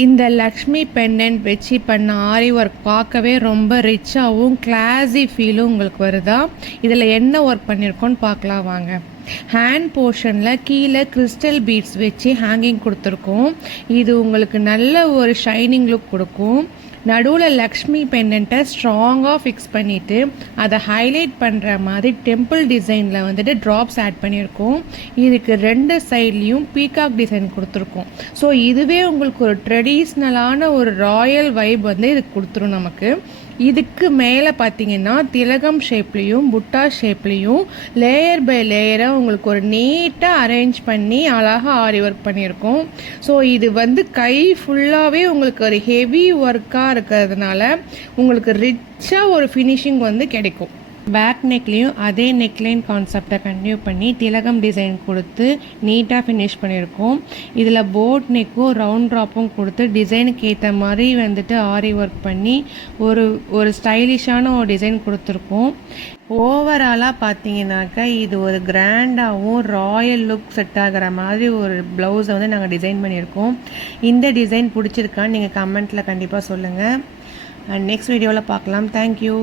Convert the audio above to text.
இந்த லக்ஷ்மி பெண்டன்ட் வச்சு பண்ண ஆரி ஒர்க் பார்க்கவே ரொம்ப ரிச்சாகவும் கிளாஸி ஃபீலும் உங்களுக்கு வருதா? இதில் என்ன ஒர்க் பண்ணியிருக்கோன்னு பார்க்கலாம் வாங்க. ஹேண்ட் போர்ஷனில் கீழே கிறிஸ்டல் பீட்ஸ் வச்சு ஹேங்கிங் கொடுத்துருக்கோம். இது உங்களுக்கு நல்ல ஒரு ஷைனிங் லுக் கொடுக்கும். நடுவில் லக்ஷ்மி பெண்டன்ட்டை ஸ்ட்ராங்காக ஃபிக்ஸ் பண்ணிவிட்டு அதை ஹைலைட் பண்ணுற மாதிரி டெம்பிள் டிசைனில் வந்துட்டு ட்ராப்ஸ் ஆட் பண்ணியிருக்கோம். இதுக்கு 2 சைட்லேயும் பீகாக் டிசைன் கொடுத்துருக்கோம். ஸோ இதுவே உங்களுக்கு ஒரு ட்ரெடிஷ்னலான ஒரு ராயல் வைப் வந்து இதுக்கு கொடுத்துரும் நமக்கு. இதுக்கு மேலே பார்த்தீங்கன்னா திலகம் ஷேப்லேயும் புட்டா ஷேப்லேயும் லேயர் பை லேயராக உங்களுக்கு ஒரு நீட்டாக அரேஞ்ச் பண்ணி அழகாக ஆரி ஒர்க் பண்ணியிருக்கோம். ஸோ இது வந்து கை ஃபுல்லாகவே உங்களுக்கு ஒரு ஹெவி ஒர்க்காக இருக்கிறதுனால உங்களுக்கு ரிச்சாக ஒரு ஃபினிஷிங் வந்து கிடைக்கும். பேக் நெக்லேயும் அதே நெக்லைன் கான்செப்டை கண்டினியூ பண்ணி திலகம் டிசைன் கொடுத்து நீட்டாக ஃபினிஷ் பண்ணியிருக்கோம். இதில் போட் நெக்கும் ரவுண்ட் ட்ராப்பும் கொடுத்து டிசைனுக்கு ஏற்ற மாதிரி வந்துட்டு ஆரி ஒர்க் பண்ணி ஒரு ஸ்டைலிஷான ஒரு டிசைன் கொடுத்துருக்கோம். ஓவராலாக பார்த்தீங்கன்னாக்கா இது ஒரு கிராண்டாகவும் ராயல் லுக் செட் ஆகிற மாதிரி ஒரு ப்ளவுஸை வந்து நாங்கள் டிசைன் பண்ணியிருக்கோம். இந்த டிசைன் பிடிச்சிருக்கான்னு நீங்கள் கமெண்ட்டில் கண்டிப்பாக சொல்லுங்கள். அண்ட் நெக்ஸ்ட் வீடியோவில் பார்க்கலாம். தேங்க்யூ.